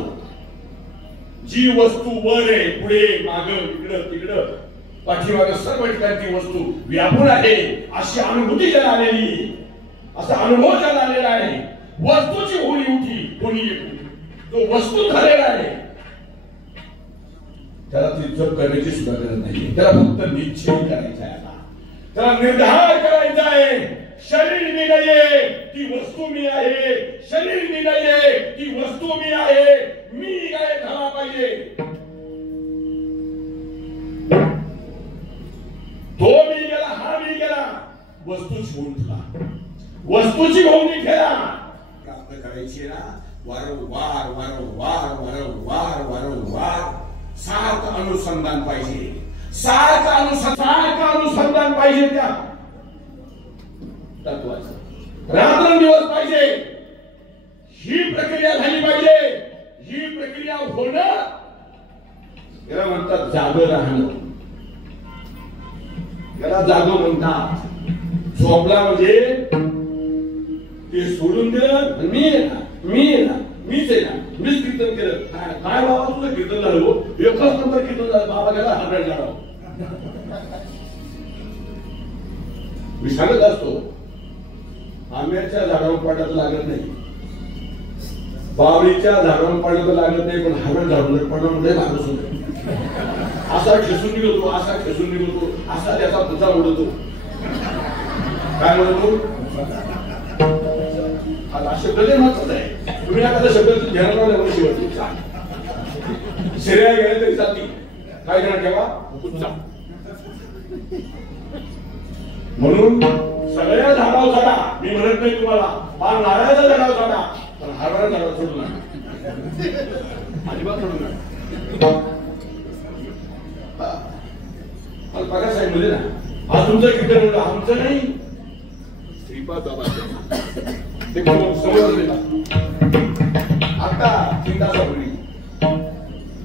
जी वस्तू वर आहे, पुढे माग इकडं तिकडं पाठीमाग सर्व ठिकाणी ती वस्तू व्यापून आहे, अशी अनुभूती ज्याला आलेली, असा अनुभव ज्याला आलेला आहे, वस्तूची होणी होणी जो वस्तू झालेला आहे त्याला ती जप करण्याची सुद्धा गरज नाही. त्याला फक्त निश्चय करायचा आहे. त्याला निर्धार करायचा आहे शरीर मी नाहीये ती वस्तू मी आहे. शरीर मी नाहीये ती वस्तू मी आहे. मी काय झाला पाहिजे. तो मी गेला हा मी गेला वस्तूच होऊन ठेवा. वस्तूची होऊन ठेवा प्राप्त करायची ना. वारंवार वारंवार वारंवार वारंवार सारखं अनुसंधान पाहिजे. सारखं अनुसंधान पाहिजे त्या तत्वाचं. रात्रंदिवस पाहिजे. ही प्रक्रिया झाली पाहिजे. ही प्रक्रिया होणं याला म्हणतात जागं राहणं. याला जागं म्हणतात. झोपला म्हणजे ते सोडून दिलं. मीच आहे ना मीच कीर्तन केलं. काय बाबा तुझं कीर्तन झालं हो. एकच नंबर कीर्तन झालं. बाबा गेला हरड झाला. मी सांगत असतो आंब्याच्या झाडावर पाण्यात लागत नाही. बावळीच्या झाडावर पाण्यात लागत नाही. पण हरड झाडावर पाण्यामध्ये लागत होते. असा खेसून निघतो असा खेसून निघतो असा त्याचा पुचा उडतो. काय म्हणतो हा शब्द लय महत्वाचा आहे. तुम्ही एखादा शब्द ध्यानात लावल्यावर शेवटी शरीरा गेले तरी चालती. काय ध्यानात ठेवा पुचा. म्हणून सगळ्या झाडावर चढा. मी म्हणत नाही तुम्हाला पार नारळाच्या झाडावर चढा पण हरभरा झाडावर सोडू नका. अजिबात सोडू नका. बघा साहेब म्हणजे ना आज तुमचं कीर्तन म्हणलं आमचं नाही. श्रीपाद बाबा ते समजलं आता चिंतापूर्वी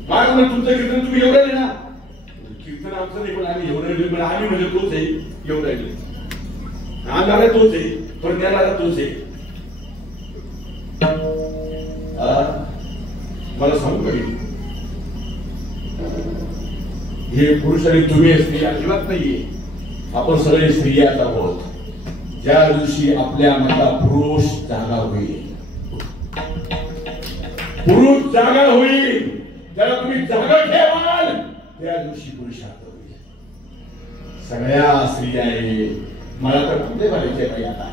काय म्हणजे तुमचं कीर्तन तुम्ही एवढं ना. कीर्तन आमचं नाही पण आम्ही एवढं पण आम्ही म्हणजे तोच आहे. एवढं आहे आणणारा तोच आहे पण देणारा तोच आहे. मला सांगू पाहिजे हे पुरुष आणि तुम्ही स्त्री अजिबात नाहीये. आपण सगळे स्त्रियाच आहोत. ज्या दिवशी आपल्या मधला पुरुष जागा होईल त्याला तुम्ही जागा ठेवाल त्या दिवशी पुरुषार्थ होईल. सगळ्या स्त्रिया आहे. मला तर कुठे म्हणायचे नाही आता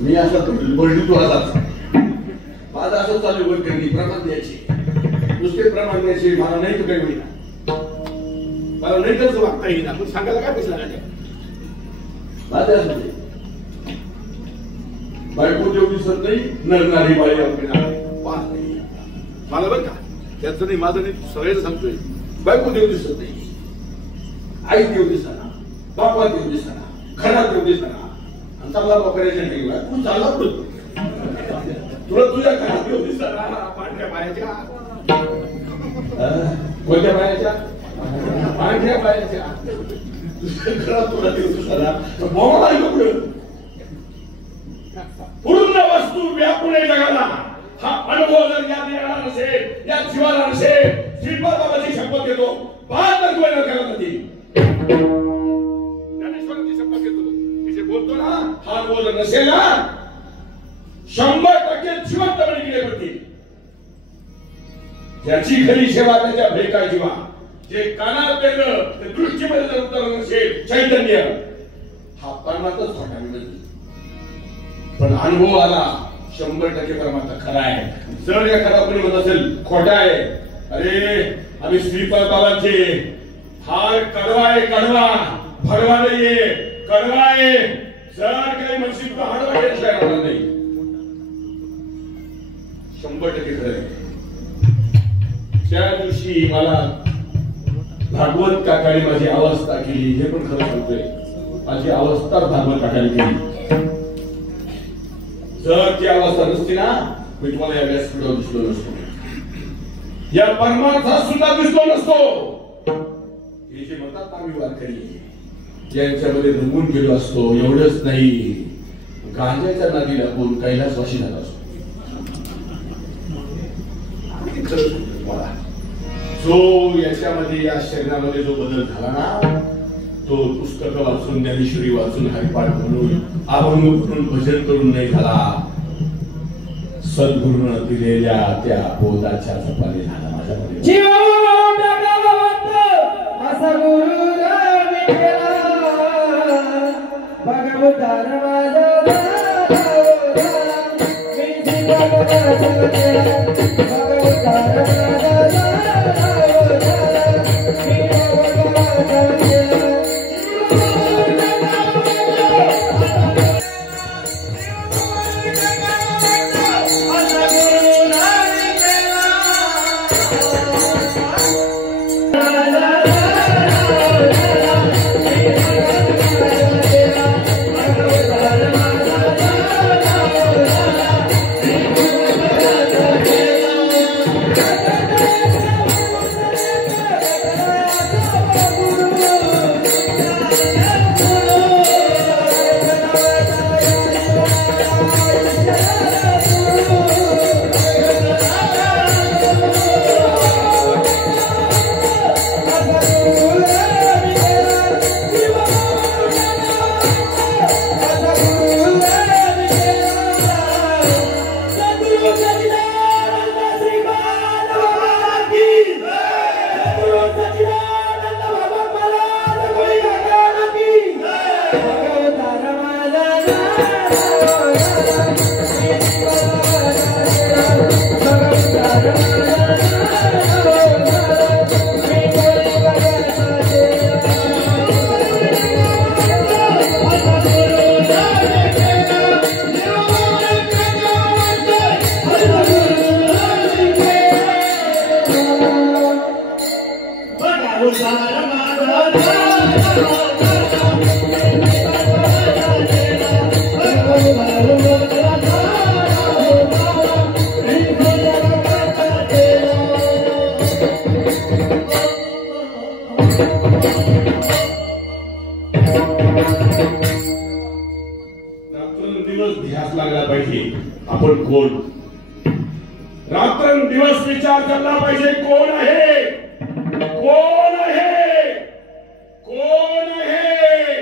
मी असं बोलली तुला माझं असं चालू वर करणी प्रमाण द्यायची नुसते प्रमाण द्यायचे. मला नाही तर काही होईना. मला नाही तर वागता येईना. पण सांगायला काय पैसे लागले माझ्या बायको देऊ दिसत नाही. नरणारी बाई आपली पाहत नाही. मला बरं का त्याचं नाही माझं नाही सगळ्याला सांगतोय. बायको देऊ दिसत नाही. आई देऊ दिसना. बापा देऊ दिसना. घरात देऊ दिसना. चांगला पकडायचा नाही. तू चालला पडतो तुला तुझ्या घरात येऊ दिसना. पांढऱ्या बायाच्या कोणत्या बायाच्या पांढऱ्या बायाच्या घरात तुला देऊ दिसना. बोमा पूर्ण वस्तू व्यापून जगाला. हा अनुभव जर या देणारा नसेल या जीवाला नसेल श्रीपाद बाबाची शपथ घेतो. 72 महिने करत ज्ञानेश्वरांची शपथ घेतो. बोलतो ना हा बोल नसेल ना 100% जिवंतपणे गेले पडतील. ज्याची खरी सेवा त्याच्या भेका जीवा. जे कानात पेरलं ते दृष्टीमध्ये जर उतरलं नसेल चैतन्य हा परमात्माच घटावी. पण अनुभव आला 100% परमार्थ खरा आहे. जर एखादा कोणी म्हणत असेल खोटा आहे, अरे आम्ही श्रीपाद बाबांचे फार कडवा आहे, कडवा भडवा नाहीये, कडवा आहे. जर काही म्हणशील तर हडवा घेतलाय होणार नाही. 100% खरं आहे. त्या दिवशी मला भागवत काकाने माझी अवस्था केली, हे पण खरं सांगतोय. माझी अवस्था भागवत काकाने केली. जर ती अवस्था नसती ना, मी तुम्हाला या व्यासपीठावर दिसलो नसतो, या परमार्थात सुद्धा दिसलो नसतो. हे जे म्हणतात आम्ही वारकरी, यांच्यामध्ये रंगून गेलो असतो. एवढंच नाही, गांजाच्या नादी लागून कैलासवासी झाला असतो. मला जो याच्यामध्ये या शरीरामध्ये जो बदल झाला ना, तो पुस्तकं वाचून, ज्ञानेश्वरी वाचून, हरिपाठ म्हणून, अभंग करून, भजन करून नाही झाला. सद्गुरूनं दिलेल्या त्या बोधाच्या जपाने झाला माझ्यामध्ये. असा गुरु भगवतार रात्रंदिवस ध्यास लागला पाहिजे आपण कोण. रात्रंदिवस विचार करला पाहिजे कोण आहे, कोण आहे, कोण आहे.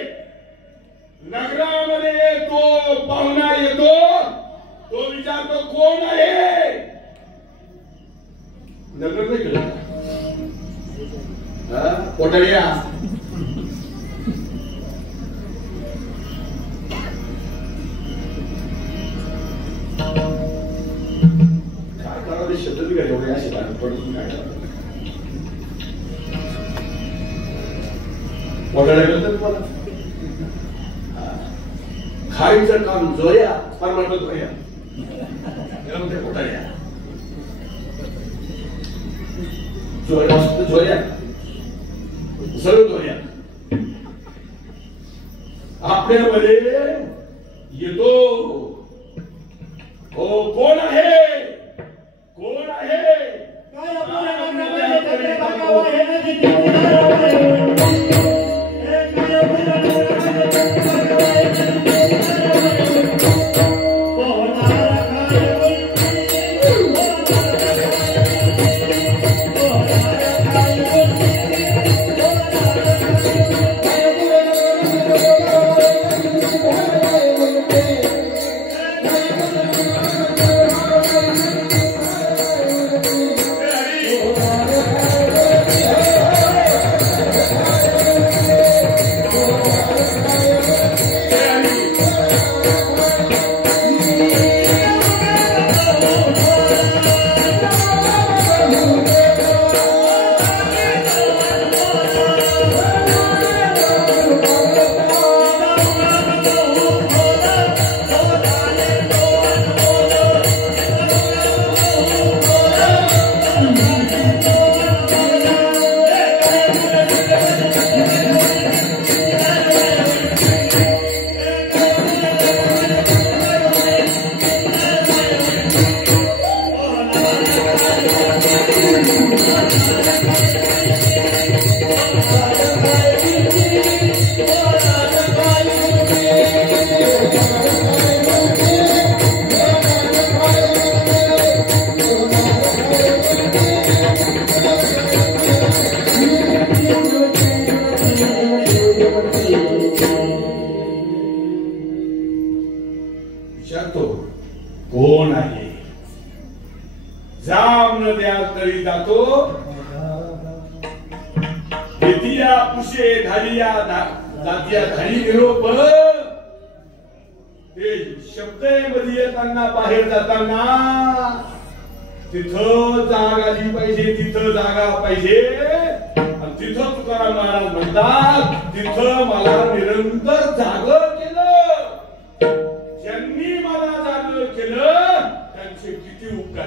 नगरामध्ये तो पाहुणा येतो, तो विचारतो कोण आहे. नगर नाही केलं कोटड्या. काय करावे शब्द बी काय एवढे असे बाहेर पडून काय करावं. कोटड्या करतात मला खायचं काम जोया फार म्हणतो जोया कोटड्या जोया जोया सर्व जोया आपल्यामध्ये येतो. हो कोण आहे, कोण आहे. विचारतो कोण आहे जाम न द्या तरी जातो घेतिया पुशे धालिया जातिया धाली निरोप ते शब्द मध्ये येताना बाहेर जाताना तिथं जागा आली पाहिजे तिथं जागा पाहिजे आणि तिथं तुकाराम महाराज म्हणतात तिथं मला निरंतर जागर केलं ज्यांनी मला जागर केलं त्यांचे किती उपकार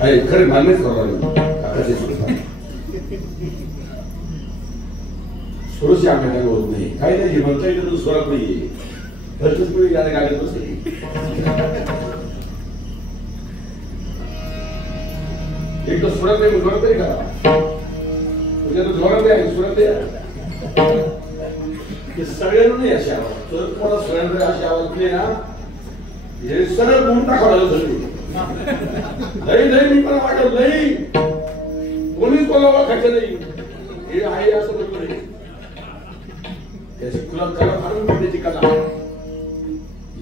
आहे खरे मान्यच सुरक्षी आम्ही होत नाही काही नाही म्हणता येईल स्वरात नाही घरचीच पिढी गाड्यात बसते एक तर सुरत नाही जोरात नाही करा तुझ्या तर जोरात आहे सुरत आहे सगळ्यांना नाही अशी आवाज जर तुम्हाला सगळ्यांकडे अशी आवाज दिली ना हे सरळ गुण टाकावं झाली नाही नाही मी पण वाटत नाही कोणीच बोलावा खायचं नाही हे आहे असं बोलतो नाही त्याची कला फारून त्याची कला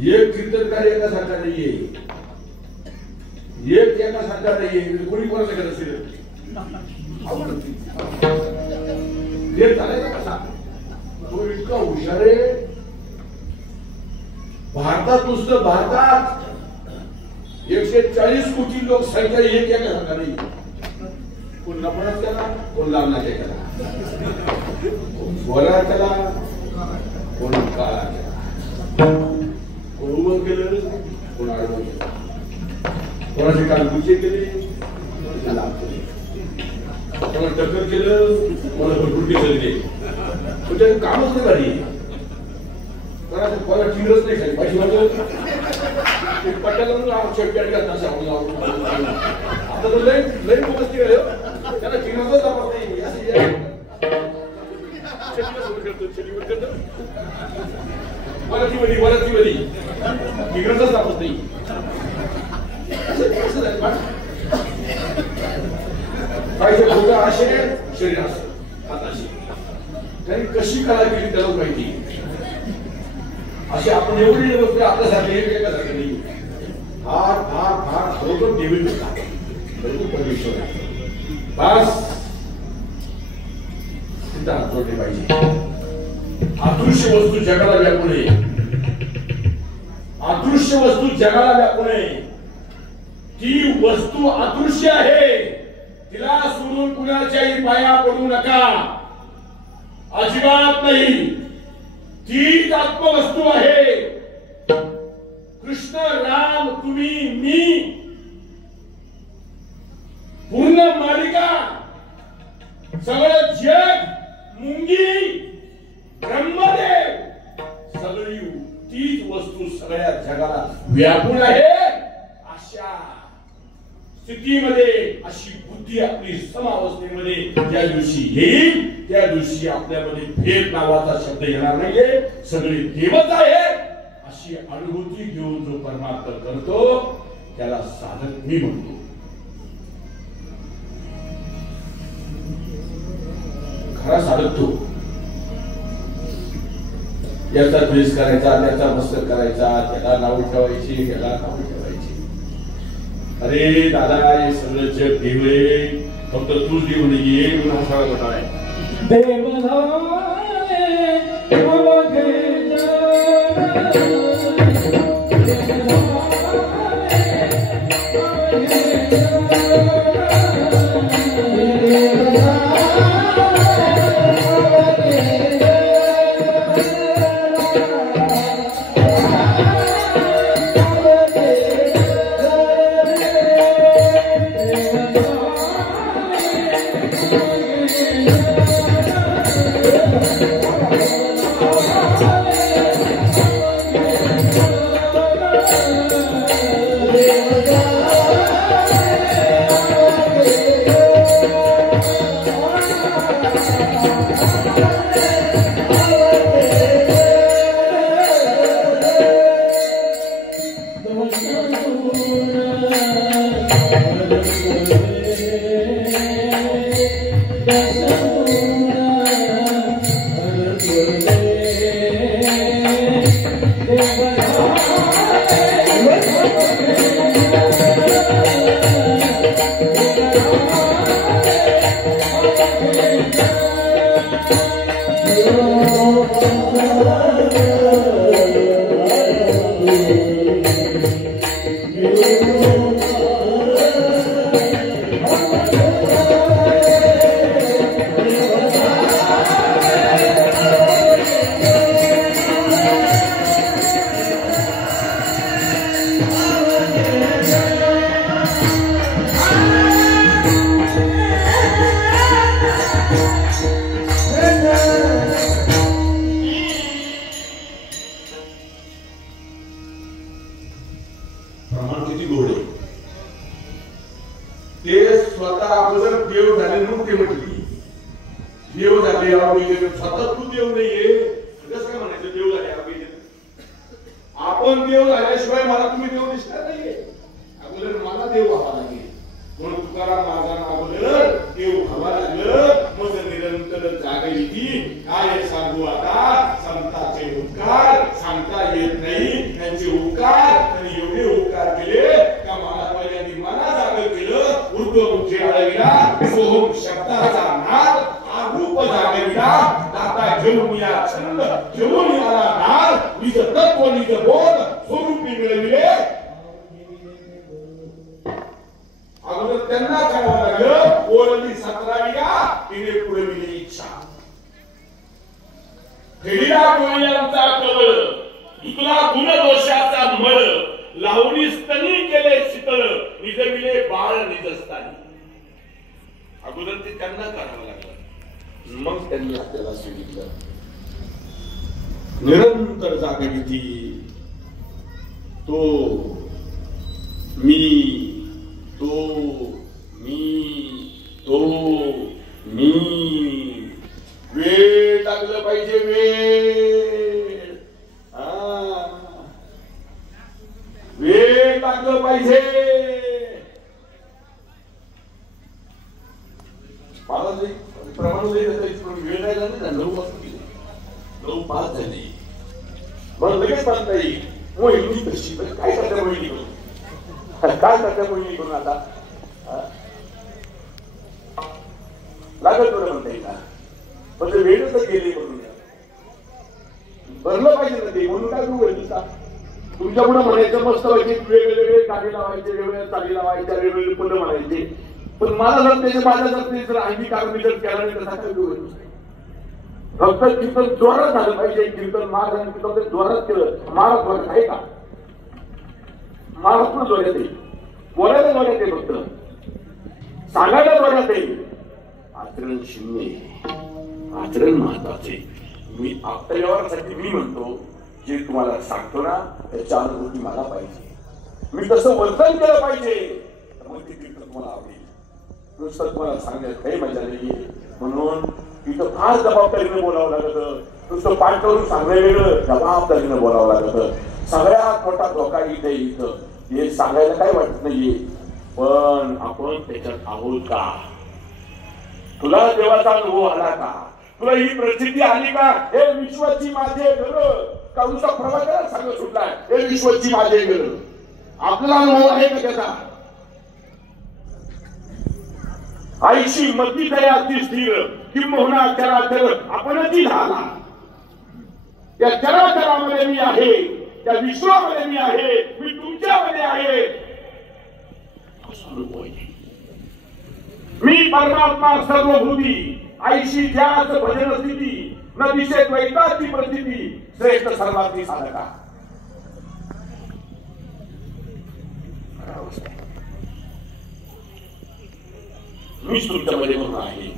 एक कीर्तनकार एकासारखा नाहीये एक एकासारखा नाहीये कोणी कोणाला करत असेल हे चालायचा कसा तो इतका हुशार आहे भारतात नुसतं भारतात 140 कोटी लोकसंख्या एक एकासारखा नाही कोण नपणाच केला कोण लांबनाच्या केला कोण वरा केला कोण काळा केला कोण उभं केलं कोण आडवं केलं कोणाचे काल गुचे केले कोणाचे लाभ केले कोणा टक्कर केलं कोणाला गुडके केले तुझ्या कामच नाही भारी कोणाचं कोणा टिंगरच नाही खाली पाहिजे माझं पट्ट्याला शेपट्यात घालता आता तर लय लय मस्ती आहे त्याला टिंगरच दाखवत नाही असं करतो वरती तिकडच दाखवत नाही. काही भोग असे शरीर असे हात असे त्यांनी कशी कला केली त्याला माहिती. असे आपण एवढी वस्तू आपल्यासारखे एकासारखे नाही. फार फार फार खरोखर देवी नसतात परमेश्वर बस सिद्धांत जोडले पाहिजे. अदृश्य वस्तू जगाला व्यापू नये. अदृश्य वस्तू जगाला व्यापू नये. ती वस्तू अदृश्य आहे. तिला सोडून कुणाच्याही पाया पडू नका. अजिबात नाही. तीच आत्मवस्तू आहे. कृष्ण राम तुम्ही मी पूर्ण मालिका सगळं जग मुंगी ब्रह्मदेव सगळी तीच वस्तू सगळ्या जगाला व्यापून आहे. अशा स्थितीमध्ये अशी बुद्धी आपली समावस्थेमध्ये ज्या दिवशी येईल त्या दिवशी आपल्यामध्ये भेद नावाचा शब्द येणार नाहीये. सगळी देवच आहे अशी अनुभूती घेऊन जो परमार्थ करतो त्याला साधक मी म्हणतो. खरा साधक तो. याचा द्वेष करायचा त्याचा मस्तक करायचा त्याला नाव ठेवायची त्याला नाव ठेवायची. अरे दादा हे सगळं जग देव आहे. फक्त तूच देव नाहीये म्हणून हा सगळा घोटाळा आहे. निरंतर जागृती तो मी वेळ लागलं पाहिजे. वेळ पाहिजे. मला प्रमाण वेळ नाही झाली ना, 9 वाजता गेले, 9:05 झाली. मला लगेच म्हणता येईल मोहिनी कशी, काय करता मोहिनी करून, काय करता मोहिनी करून आता लागत थोडं म्हणता येईल का, पण ते वेळ तर गेली म्हणून भरलं पाहिजे ना ते, म्हणून काय तू दिसता तुमच्या पुढे म्हणायचं मस्त पाहिजे, वेगवेगळे गाडी लावायचे, वेगवेगळ्या चाली लावायच्या, वेगवेगळे पदं म्हणायचे, पण मला जर त्याचे माझ्या जर ते जर अंगीकार मी जर केला नाही तर काय होईल. फक्त कीर्तन जोरात झालं पाहिजे, कीर्तन महाराज आणि कीर्तन जोरात केलं. महाराज जोरात आहे का, महाराज पण जोरात आहे, बोलायला जोरात आहे, फक्त सांगायला जोरात आहे. आचरण शून्य, आचरण महत्वाचे. मी आपल्या व्यवहारासाठी मी म्हणतो जे तुम्हाला सांगतो ना त्याच्या अनुभूती मला पाहिजे, मी तसं वर्तन केलं पाहिजे, मग ते कीर्तन तुम्हाला आवडेल. नुसतं तुम्हाला सांगण्यात काही मजा नाहीये. म्हणून इथं फार जबाबदारीने बोलावं लागतं. नुसतं पाठ करून सांगणं वेगळं, जबाबदारीने बोलावं लागतं. सगळ्यात मोठा धोका इथे इथं हे सांगायला काही वाटत नाहीये, पण आपण त्याच्यात आहोत का, तुला देवाचा अनुभव आला का, तुला ही प्रसिद्धी आली का, हे विश्वाची माझे घर का नुसता प्रभाकरच सांगत सुटलाय, हे विश्वाची माझे घर, आपला अनुभव आहे का त्याचा. आईशी मती दयाची स्थिर किंबहुना चराचर आपणची झाला. या चराचरामध्ये मी आहे, त्या विश्वामध्ये मी आहे, मी तुमच्यामध्ये आहे. मी परमात्मा सर्वभूती आईशी ज्याच भजन स्थिती न दिशे द्वैताची प्रसिद्धी श्रेष्ठ सर्वांची साधका. मीच तुमच्यामध्ये म्हणून आहे.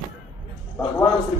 भगवान श्री